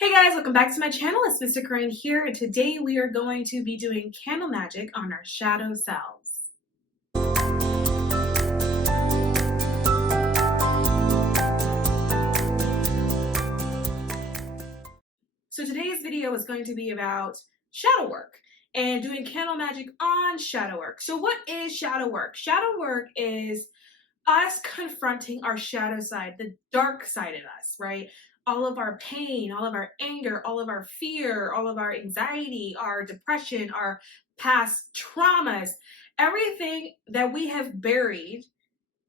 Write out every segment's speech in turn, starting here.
Hey guys, welcome back to my channel. It's Mystic Rain here, and today we are going to be doing candle magic on our shadow selves. So today's video is going to be about shadow work and doing candle magic on shadow work. So what is shadow work? Shadow work is us confronting our shadow side, the dark side of us, right? All of our pain, all of our anger, all of our fear, all of our anxiety, our depression, our past traumas, everything that we have buried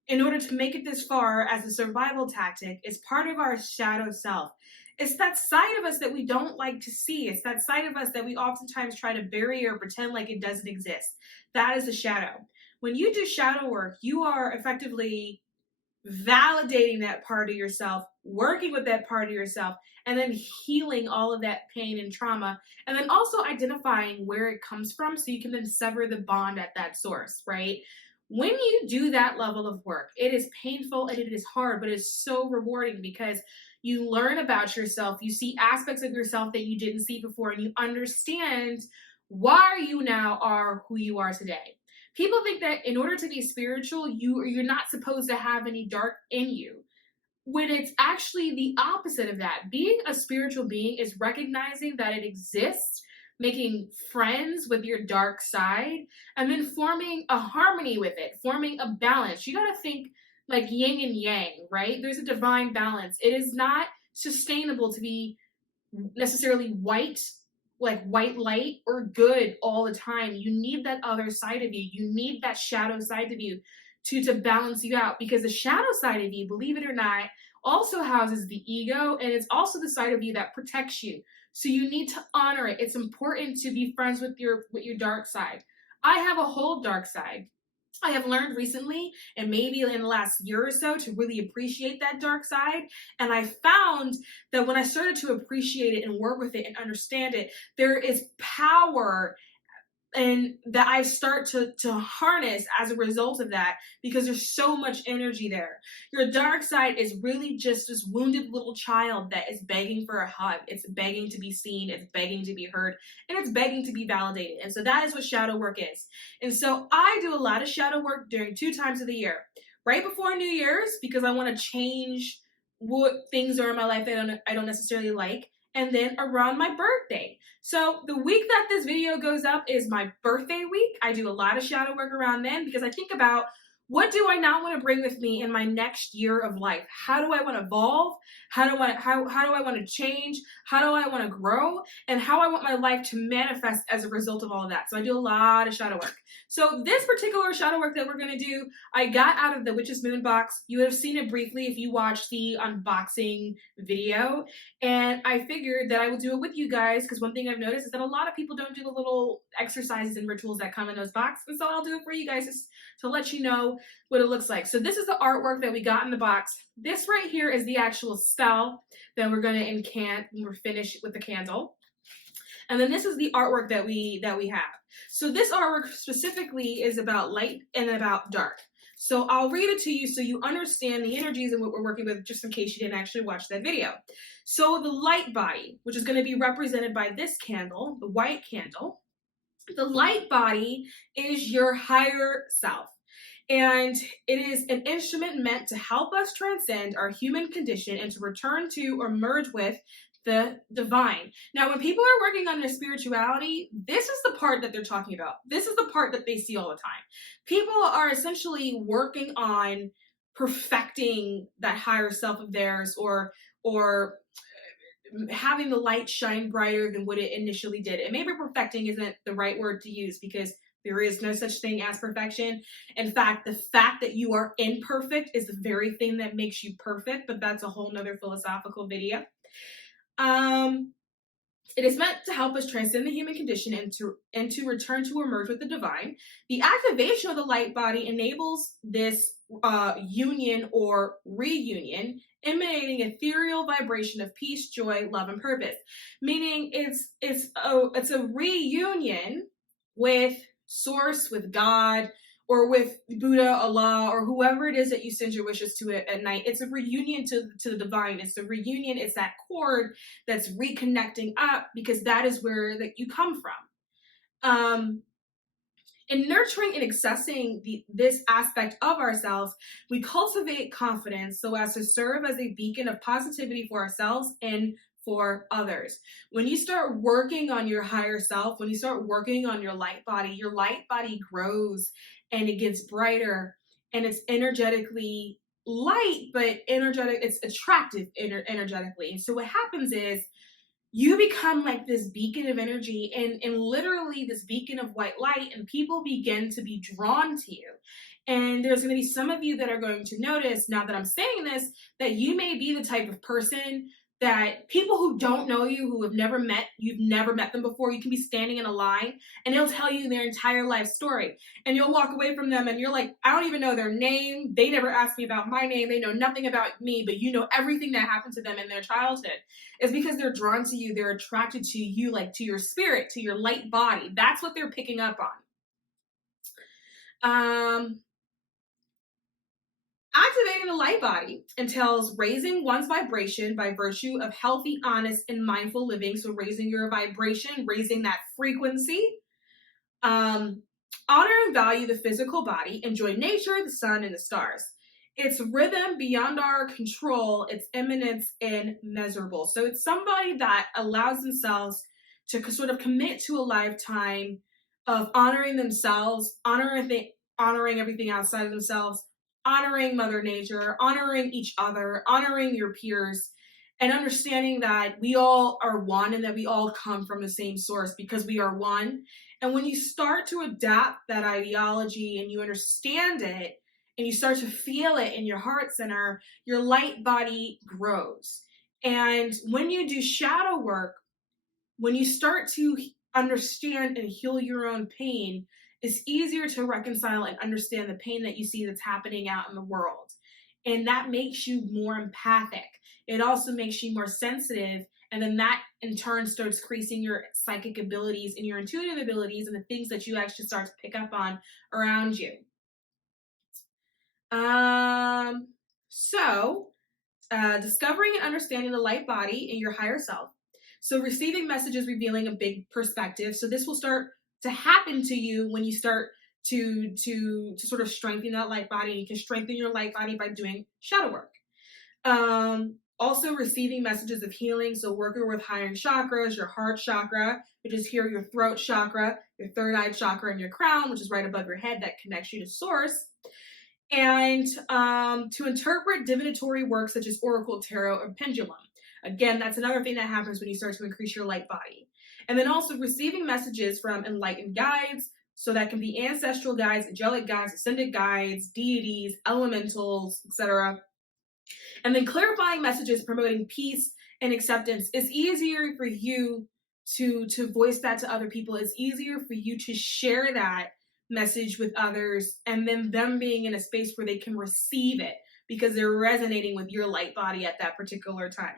in order to make it this far as a survival tactic is part of our shadow self. It's that side of us that we don't like to see. It's that side of us that we oftentimes try to bury or pretend like it doesn't exist. That is a shadow. When you do shadow work, you are effectively validating that part of yourself, working with that part of yourself, and then healing all of that pain and trauma, and then also identifying where it comes from so you can then sever the bond at that source, right? When you do that level of work, it is painful and it is hard, but it's so rewarding because you learn about yourself, you see aspects of yourself that you didn't see before, and you understand why you now are who you are today. People think that in order to be spiritual, you're not supposed to have any dark in you, when it's actually the opposite of that. Being a spiritual being is recognizing that it exists, making friends with your dark side, and then forming a harmony with it, forming a balance. You got to think like yin and yang, right? There's a divine balance. It is not sustainable to be necessarily white, like white light, or good all the time. You need that other side of you. You need that shadow side of you to balance you out, because the shadow side of you, believe it or not, also houses the ego, and it's also the side of you that protects you. So you need to honor it. It's important to be friends with your dark side. I have a whole dark side. I have learned recently, and maybe in the last year or so, to really appreciate that dark side. And I found that when I started to appreciate it and work with it and understand it, there is power and that I start to harness as a result of that, because there's so much energy there. Your dark side is really just this wounded little child that is begging for a hug. It's begging to be seen, it's begging to be heard, and it's begging to be validated. And so that is what shadow work is. And so I do a lot of shadow work during 2 times of the year. Right before New Year's, because I want to change what things are in my life that I don't necessarily like, and then around my birthday. So the week that this video goes up is my birthday week. I do a lot of shadow work around then, because I think about, what do I not want to bring with me in my next year of life? How do I want to evolve? How do I want to change? How do I want to grow? And how I want my life to manifest as a result of all of that. So I do a lot of shadow work. So this particular shadow work that we're going to do, I got out of the Witch's Moon box. You would have seen it briefly if you watched the unboxing video. And I figured that I will do it with you guys, because one thing I've noticed is that a lot of people don't do the little exercises and rituals that come in those boxes. And so I'll do it for you guys just to let you know what it looks like. So this is the artwork that we got in the box. This right here is the actual spell that we're going to incant when we're finished with the candle. And then this is the artwork that we have. So this artwork specifically is about light and about dark. So I'll read it to you so you understand the energies and what we're working with, just in case you didn't actually watch that video. So the light body, which is going to be represented by this candle, the white candle. The light body is your higher self. And it is an instrument meant to help us transcend our human condition and to return to or merge with the divine. Now, when people are working on their spirituality, this is the part that they're talking about. This is the part that they see all the time. People are essentially working on perfecting that higher self of theirs, or having the light shine brighter than what it initially did. And maybe perfecting isn't the right word to use, because there is no such thing as perfection. In fact, the fact that you are imperfect is the very thing that makes you perfect, but that's a whole nother philosophical video. It is meant to help us transcend the human condition and to return to or merge with the divine. The activation of the light body enables this union or reunion, emanating ethereal vibration of peace, joy, love, and purpose. Meaning it's a reunion with Source, with God, or with Buddha, Allah, or whoever it is that you send your wishes to at night. It's a reunion to the divine. It's a reunion. It's that cord that's reconnecting up, because that is where that you come from. In nurturing and accessing this aspect of ourselves, we cultivate confidence so as to serve as a beacon of positivity for ourselves and for others. When you start working on your higher self, when you start working on your light body grows and it gets brighter, and it's energetically light, but energetic, it's attractive energetically. And so what happens is you become like this beacon of energy, and literally this beacon of white light, and people begin to be drawn to you. And there's going to be some of you that are going to notice, now that I'm saying this, that you may be the type of person that people who don't know you, who you've never met them before, you can be standing in a line and they'll tell you their entire life story. And you'll walk away from them and you're like, I don't even know their name. They never asked me about my name. They know nothing about me, but you know everything that happened to them in their childhood. It's because they're drawn to you. They're attracted to you, like to your spirit, to your light body. That's what they're picking up on. Activating the light body entails raising one's vibration by virtue of healthy, honest, and mindful living. So raising your vibration, raising that frequency. Honor and value the physical body. Enjoy nature, the sun, and the stars. Its rhythm beyond our control, its imminence immeasurable. So it's somebody that allows themselves to sort of commit to a lifetime of honoring themselves, honoring everything outside of themselves, honoring Mother Nature, honoring each other, honoring your peers, and understanding that we all are one and that we all come from the same source because we are one. And when you start to adapt that ideology and you understand it and you start to feel it in your heart center, your light body grows. And when you do shadow work, when you start to understand and heal your own pain, it's easier to reconcile and understand the pain that you see that's happening out in the world. And that makes you more empathic. It also makes you more sensitive. And then that in turn starts increasing your psychic abilities and your intuitive abilities and the things that you actually start to pick up on around you. Discovering and understanding the light body in your higher self. So receiving messages revealing a big perspective. So this will start to happen to you when you start to sort of strengthen that light body. You can strengthen your light body by doing shadow work. Also receiving messages of healing. So working with higher chakras, your heart chakra, which is here, your throat chakra, your third eye chakra, and your crown, which is right above your head that connects you to source. And to interpret divinatory works such as oracle, tarot, or pendulum. Again, that's another thing that happens when you start to increase your light body. And then also receiving messages from enlightened guides. So that can be ancestral guides, angelic guides, ascended guides, deities, elementals, etc. And then clarifying messages promoting peace and acceptance. It's easier for you to voice that to other people. It's easier for you to share that message with others, and then them being in a space where they can receive it because they're resonating with your light body at that particular time.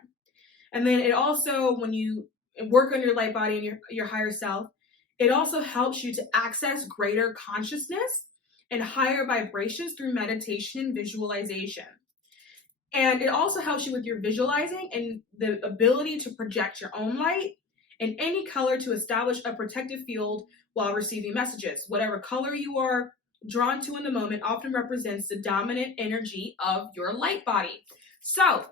And then it also, when you work on your light body and your higher self, it also helps you to access greater consciousness and higher vibrations through meditation and visualization. And it also helps you with your visualizing and the ability to project your own light in any color to establish a protective field while receiving messages. Whatever color you are drawn to in the moment often represents the dominant energy of your light body. So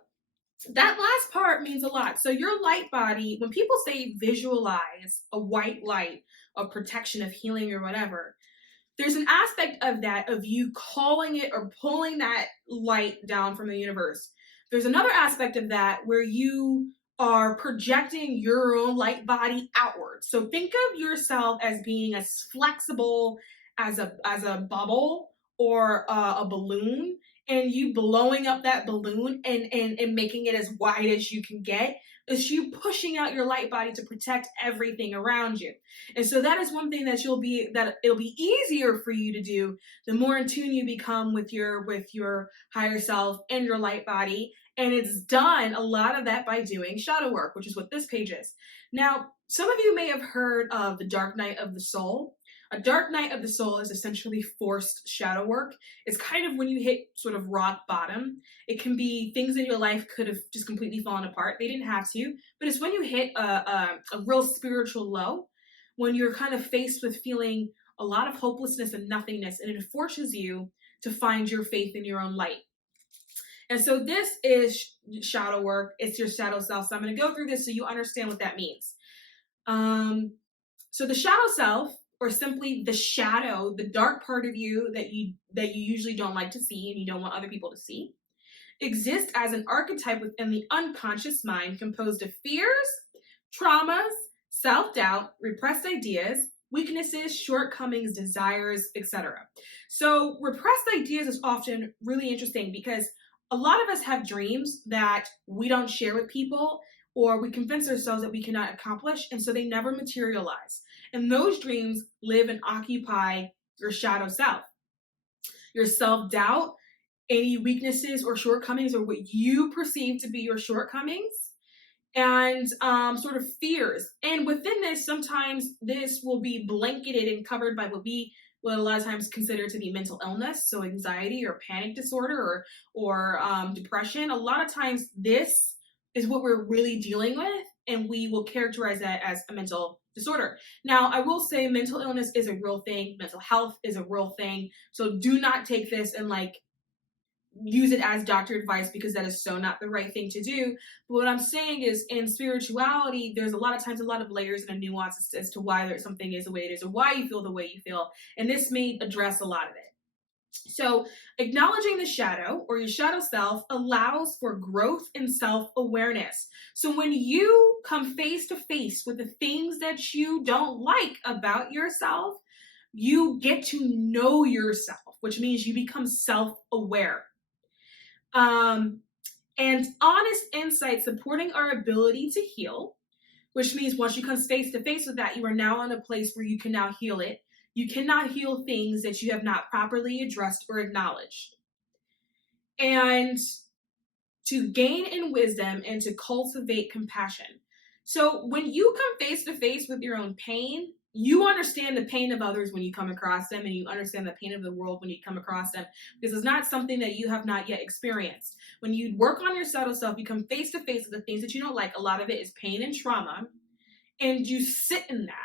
that last part means a lot. So your light body, when people say visualize a white light of protection, of healing, or whatever, there's an aspect of that, of you calling it or pulling that light down from the universe. There's another aspect of that where you are projecting your own light body outward. So think of yourself as being as flexible as a bubble or a balloon, and you blowing up that balloon and making it as wide as you can get. Is you pushing out your light body to protect everything around you. And so that is one thing that it'll be easier for you to do the more in tune you become with your higher self and your light body. And it's done a lot of that by doing shadow work, which is what this page is. Now, some of you may have heard of the dark night of the soul. A dark night of the soul is essentially forced shadow work. It's kind of when you hit sort of rock bottom. It can be things in your life could have just completely fallen apart. They didn't have to, but it's when you hit a real spiritual low, when you're kind of faced with feeling a lot of hopelessness and nothingness, and it forces you to find your faith in your own light. And so this is shadow work. It's your shadow self. So I'm going to go through this so you understand what that means. So the shadow self, or simply the shadow, the dark part of you that you usually don't like to see and you don't want other people to see, exists as an archetype within the unconscious mind composed of fears, traumas, self-doubt, repressed ideas, weaknesses, shortcomings, desires, etc. So repressed ideas is often really interesting because a lot of us have dreams that we don't share with people, or we convince ourselves that we cannot accomplish, and so they never materialize. And those dreams live and occupy your shadow self. Your self-doubt, any weaknesses or shortcomings, or what you perceive to be your shortcomings, and sort of fears. And within this, sometimes this will be blanketed and covered by what a lot of times consider to be mental illness, so anxiety or panic disorder or depression. A lot of times this is what we're really dealing with, and we will characterize that as a mental disorder. Now, I will say mental illness is a real thing. Mental health is a real thing. So do not take this and use it as doctor advice, because that is so not the right thing to do. But what I'm saying is, in spirituality, there's a lot of times a lot of layers and nuances as to why something is the way it is, or why you feel the way you feel. And this may address a lot of it. So acknowledging the shadow, or your shadow self, allows for growth and self-awareness. So when you come face to face with the things that you don't like about yourself, you get to know yourself, which means you become self-aware. And honest insight supporting our ability to heal, which means once you come face to face with that, you are now in a place where you can now heal it. You cannot heal things that you have not properly addressed or acknowledged. And to gain in wisdom and to cultivate compassion. So when you come face to face with your own pain, you understand the pain of others when you come across them, and you understand the pain of the world when you come across them, because it's not something that you have not yet experienced. When you work on your subtle self, you come face to face with the things that you don't like. A lot of it is pain and trauma, and you sit in that.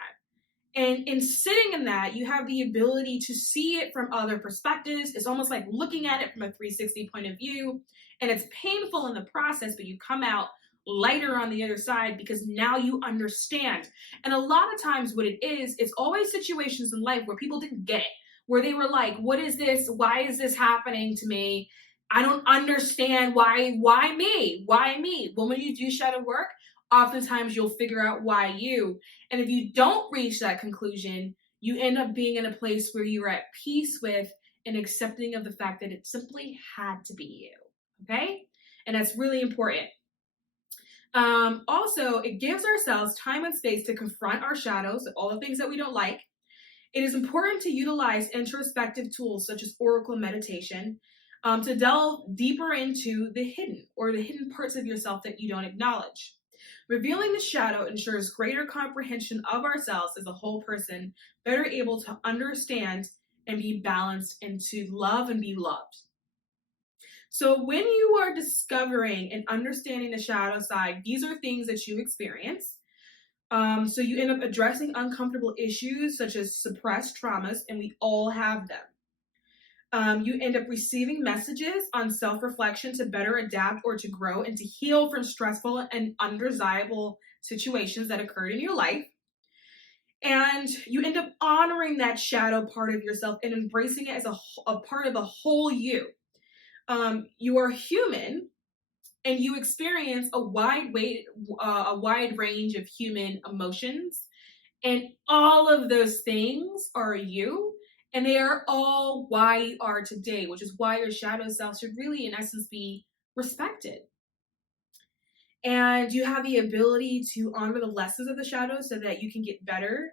And in sitting in that, you have the ability to see it from other perspectives. It's almost like looking at it from a 360 point of view. And it's painful in the process, but you come out lighter on the other side because now you understand. And a lot of times what it is, it's always situations in life where people didn't get it, where they were like, what is this? Why is this happening to me? I don't understand why me? Why me? Well, when you do shadow work, oftentimes you'll figure out why you. And if you don't reach that conclusion, you end up being in a place where you're at peace with and accepting of the fact that it simply had to be you. Okay? And that's really important. Also, it gives ourselves time and space to confront our shadows, all the things that we don't like. It is important to utilize introspective tools such as oracle meditation to delve deeper into the hidden parts of yourself that you don't acknowledge. Revealing the shadow ensures greater comprehension of ourselves as a whole person, better able to understand and be balanced and to love and be loved. So when you are discovering and understanding the shadow side, these are things that you experience. So you end up addressing uncomfortable issues such as suppressed traumas, and we all have them. You end up receiving messages on self-reflection to better adapt or to grow and to heal from stressful and undesirable situations that occurred in your life. And you end up honoring that shadow part of yourself and embracing it as a part of the whole you. You are human, and you experience a wide range of human emotions, and all of those things are you. And they are all why you are today, which is why your shadow self should really, in essence, be respected. And you have the ability to honor the lessons of the shadow so that you can get better,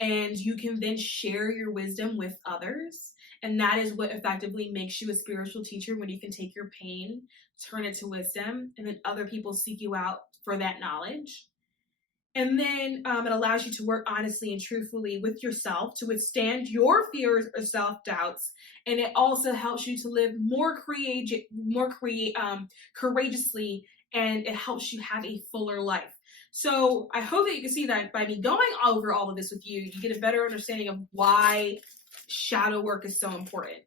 and you can then share your wisdom with others. And that is what effectively makes you a spiritual teacher, when you can take your pain, turn it to wisdom, and then other people seek you out for that knowledge. And then it allows you to work honestly and truthfully with yourself to withstand your fears or self-doubts. And it also helps you to live courageously, and it helps you have a fuller life. So I hope that you can see that by me going over all of this with you, you get a better understanding of why shadow work is so important.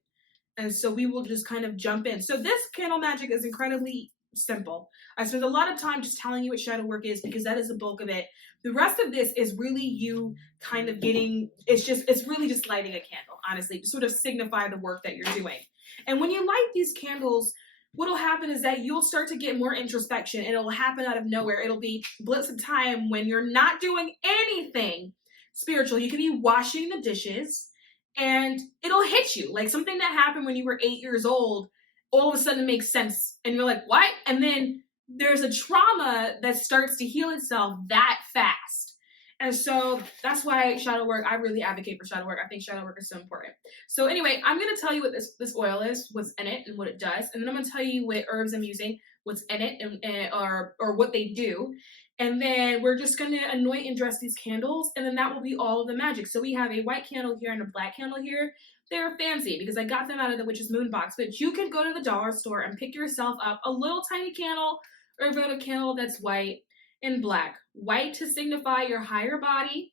And so we will just kind of jump in. So this candle magic is incredibly simple. I spent a lot of time just telling you what shadow work is because that is the bulk of it. The rest of this is really you kind of it's really just lighting a candle, honestly, to sort of signify the work that you're doing. And when you light these candles, what'll happen is that you'll start to get more introspection, and it'll happen out of nowhere. It'll be blips of time when you're not doing anything spiritual. You could be washing the dishes, and it'll hit you like something that happened when you were 8 years old all of a sudden makes sense, and you're like, what? And then there's a trauma that starts to heal itself that fast. And so that's why shadow work, I really advocate for shadow work. I think shadow work is so important. So anyway, I'm going to tell you what this oil is, what's in it, and what it does. And then I'm going to tell you what herbs I'm using, what's in it, or what they do. And then we're just going to anoint and dress these candles, and then that will be all of the magic. So we have a white candle here and a black candle here. They're fancy because I got them out of the Witch's Moon box, but you can go to the dollar store and pick yourself up a little tiny candle, or go to a candle that's white and black. White to signify your higher body,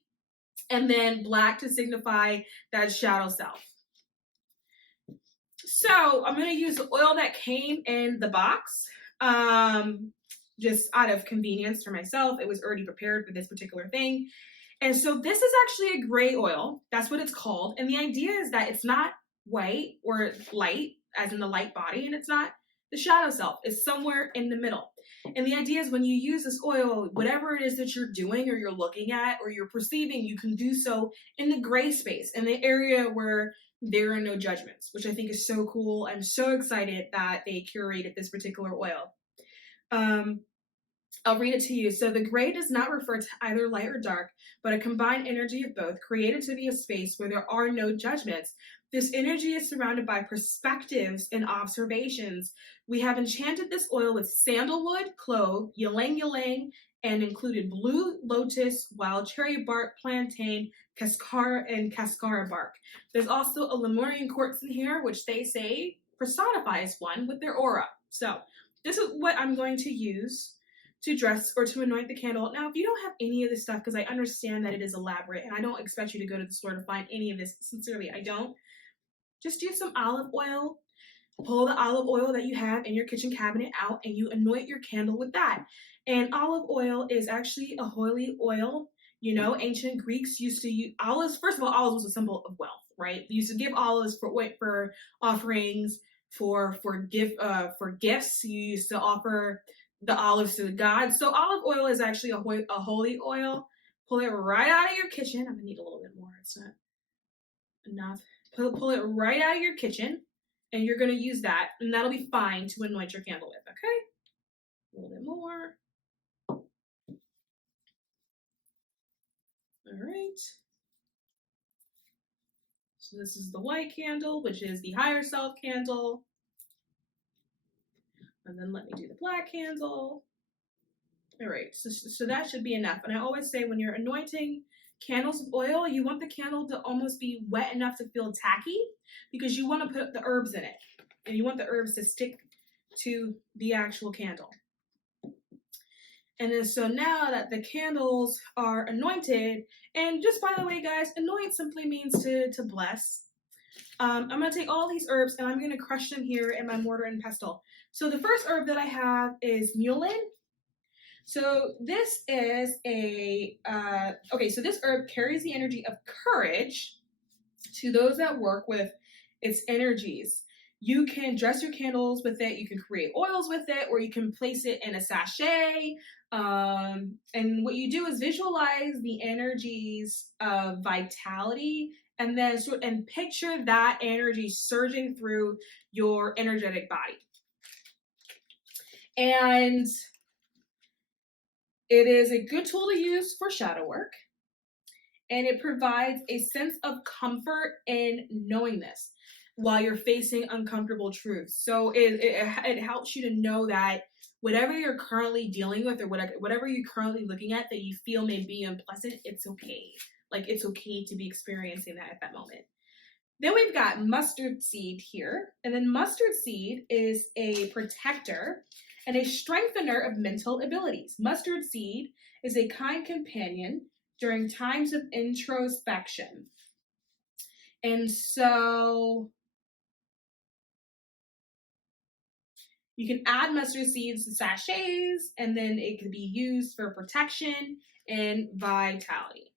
and then black to signify that shadow self. So I'm going to use the oil that came in the box. Just out of convenience for myself. It was already prepared for this particular thing. And so this is actually a gray oil. That's what it's called. And the idea is that it's not white or light, as in the light body, and it's not the shadow self. It's somewhere in the middle. And the idea is when you use this oil, whatever it is that you're doing or you're looking at or you're perceiving, you can do so in the gray space, in the area where there are no judgments, which I think is so cool. I'm so excited that they curated this particular oil. I'll read it to you. So the gray does not refer to either light or dark, but a combined energy of both, created to be a space where there are no judgments. This energy is surrounded by perspectives and observations. We have enchanted this oil with sandalwood, clove, ylang ylang, and included blue lotus, wild cherry bark, plantain, cascara, and cascara bark. There's also a Lemurian quartz in here, which they say personifies one with their aura. So this is what I'm going to use to dress or to anoint the candle. Now, if you don't have any of this stuff, because I understand that it is elaborate, and I don't expect you to go to the store to find any of this, sincerely, I don't, just use some olive oil, pull the olive oil that you have in your kitchen cabinet out, and you anoint your candle with that. And olive oil is actually a holy oil. You know, ancient Greeks used to use olives. First of all, olives was a symbol of wealth, right? They used to give olives for offerings, for gifts. You used to offer the olives to the gods. So olive oil is actually a holy oil. Pull it right out of your kitchen. I'm gonna need a little bit more. It's not enough. Pull it right out of your kitchen, and you're gonna use that, and that'll be fine to anoint your candle with. Okay, a little bit more. All right. So this is the white candle, which is the higher self candle. And then let me do the black candle. All right, so that should be enough. And I always say when you're anointing candles with oil, you want the candle to almost be wet enough to feel tacky, because you want to put the herbs in it. And you want the herbs to stick to the actual candle. And then so now that the candles are anointed, and just by the way, guys, anoint simply means to bless. I'm going to take all these herbs and I'm going to crush them here in my mortar and pestle. So the first herb that I have is mullein. So this is so this herb carries the energy of courage to those that work with its energies. You can dress your candles with it, you can create oils with it, or you can place it in a sachet. And what you do is visualize the energies of vitality, and then picture that energy surging through your energetic body. And it is a good tool to use for shadow work, and it provides a sense of comfort in knowing this while you're facing uncomfortable truths. So it helps you to know that whatever you're currently dealing with or whatever you're currently looking at that you feel may be unpleasant, it's okay. Like, it's okay to be experiencing that at that moment. Then we've got mustard seed here. And then mustard seed is a protector and a strengthener of mental abilities. Mustard seed is a kind companion during times of introspection. And so you can add mustard seeds to sachets, and then it can be used for protection and vitality.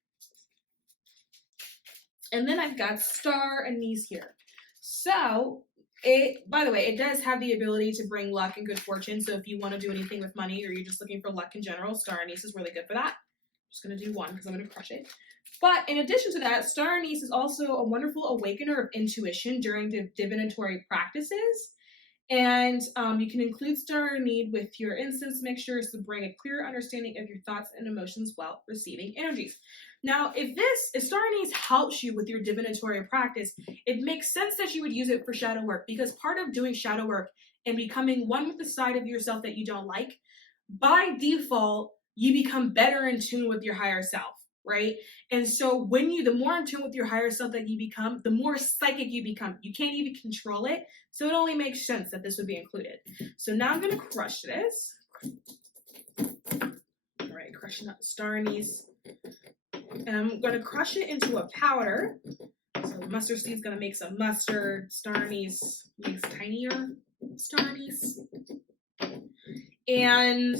And then I've got star anise here. So by the way, it does have the ability to bring luck and good fortune. So if you want to do anything with money or you're just looking for luck in general, star anise is really good for that. I'm just going to do one because I'm going to crush it. But in addition to that, star anise is also a wonderful awakener of intuition during divinatory practices. And you can include star anise with your incense mixtures to bring a clear understanding of your thoughts and emotions while receiving energies. Now, if star anise helps you with your divinatory practice, it makes sense that you would use it for shadow work, because part of doing shadow work and becoming one with the side of yourself that you don't like, by default, you become better in tune with your higher self, right? And so the more in tune with your higher self that you become, the more psychic you become. You can't even control it. So it only makes sense that this would be included. So now I'm going to crush this. All right, crushing up the star anise. And I'm going to crush it into a powder. So the mustard seed is going to make some mustard. Star anise makes tinier star anise. And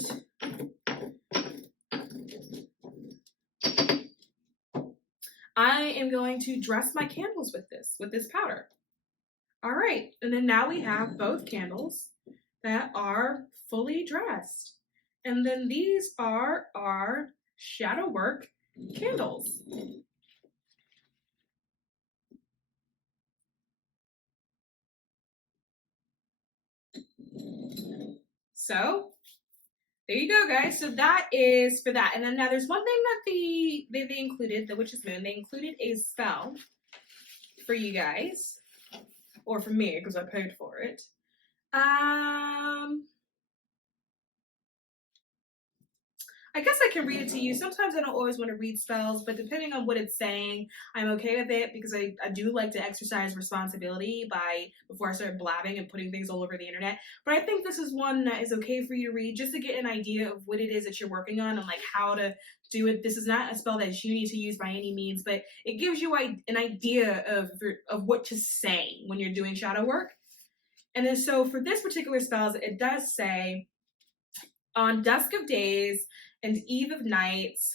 I am going to dress my candles with this powder. All right, and then now we have both candles that are fully dressed. And then these are our shadow work candles. So there you go, guys. So that is for that. And then now there's one thing that they included, the Witch's Moon. They included a spell for you guys, or for me because I paid for it. I guess I can read it to you. Sometimes I don't always want to read spells, but depending on what it's saying, I'm okay with it, because I do like to exercise responsibility before I start blabbing and putting things all over the internet. But I think this is one that is okay for you to read, just to get an idea of what it is that you're working on and like how to do it. This is not a spell that you need to use by any means, but it gives you an idea of what to say when you're doing shadow work. And then so for this particular spell, it does say, on dusk of days and eve of nights,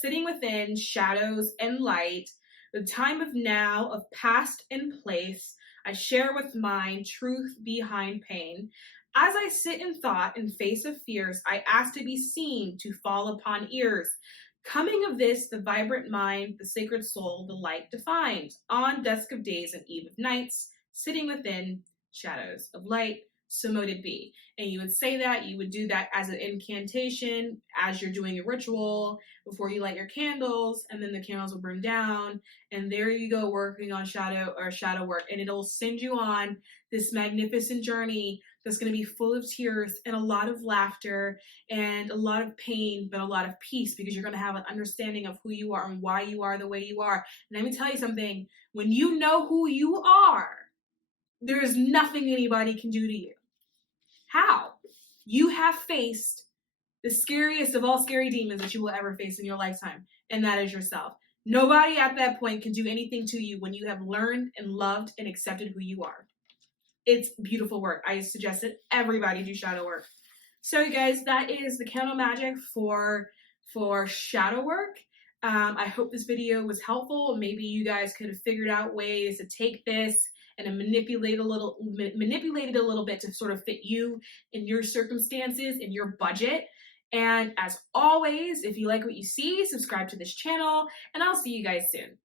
sitting within shadows and light, the time of now, of past and place, I share with mine truth behind pain. As I sit in thought in face of fears, I ask to be seen, to fall upon ears. Coming of this, the vibrant mind, the sacred soul, the light defines. On dusk of days and eve of nights, sitting within shadows of light, so mote it be. And you would say that, you would do that as an incantation, as you're doing a ritual, before you light your candles, and then the candles will burn down, and there you go, working on shadow work, and it'll send you on this magnificent journey that's going to be full of tears and a lot of laughter and a lot of pain, but a lot of peace, because you're going to have an understanding of who you are and why you are the way you are. And let me tell you something, when you know who you are, there is nothing anybody can do to you. How? You have faced the scariest of all scary demons that you will ever face in your lifetime, and that is yourself. Nobody at that point can do anything to you when you have learned and loved and accepted who you are. It's beautiful work. I suggest that everybody do shadow work. So you guys, that is the candle magic for shadow work. I hope this video was helpful. Maybe you guys could have figured out ways to take this and manipulate it a little bit to sort of fit you in your circumstances, in your budget. And as always, if you like what you see, subscribe to this channel, and I'll see you guys soon.